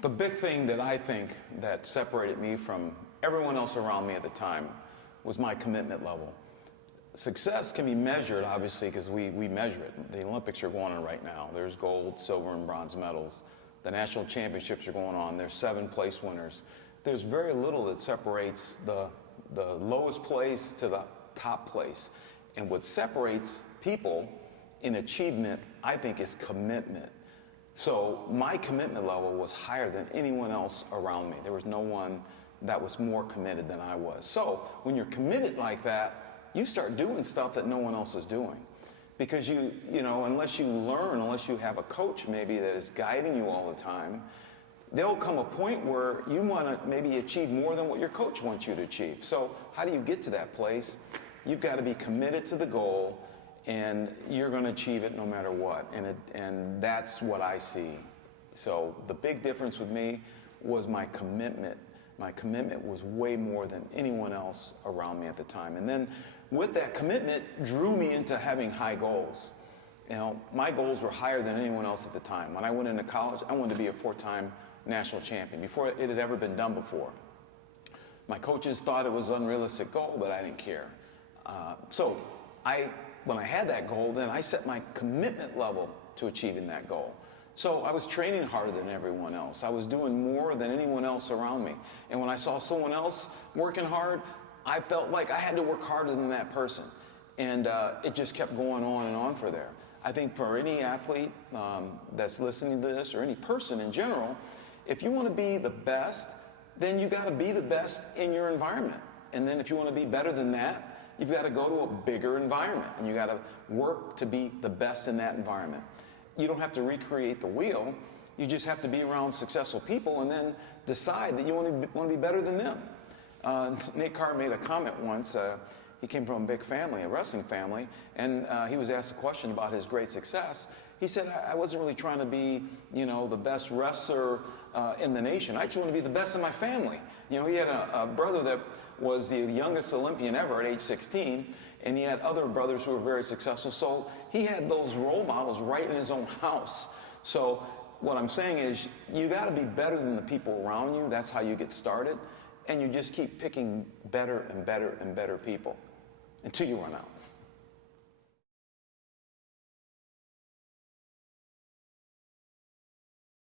The big thing that I think that separated me from everyone else around me at the time was my commitment level. Success can be measured, obviously, because we measure it. The Olympics are going on right now. There's gold, silver, and bronze medals. The national championships are going on. There's 7 place winners. There's very little that separates the lowest place to the top place. And what separates people in achievement, I think, is commitment. So my commitment level was higher than anyone else around me. There was no one that was more committed than I was. So when you're committed like that, you start doing stuff that no one else is doing. Because you know, unless you learn, unless you have a coach maybe that is guiding you all the time, there'll come a point where you want to maybe achieve more than what your coach wants you to achieve. So how do you get to that place? You've got to be committed to the goal, and you're going to achieve it no matter what. And that's what I see. So the big difference with me was my commitment. My commitment was way more than anyone else around me at the time. And then with that commitment drew me into having high goals. You know, my goals were higher than anyone else at the time. When I went into college, I wanted to be a 4-time national champion before it had ever been done before. My coaches thought it was an unrealistic goal, but I didn't care. When I had that goal, then I set my commitment level to achieving that goal. So I was training harder than everyone else. I was doing more than anyone else around me. And when I saw someone else working hard, I felt like I had to work harder than that person. And it just kept going on and on for there. I think for any athlete that's listening to this, or any person in general, if you want to be the best, then you got to be the best in your environment. And then if you want to be better than that, you've got to go to a bigger environment, and you got to work to be the best in that environment. You don't have to recreate the wheel. You just have to be around successful people and then decide that you want to be better than them. Nate Carr made a comment once. He came from a big family, a wrestling family, and he was asked a question about his great success. He said, I wasn't really trying to be, you know, the best wrestler in the nation. I just want to be the best in my family. You know, he had a brother that was the youngest Olympian ever at age 16, and he had other brothers who were very successful. So he had those role models right in his own house. So what I'm saying is, you got to be better than the people around you. That's how you get started. And you just keep picking better and better and better people until you run out.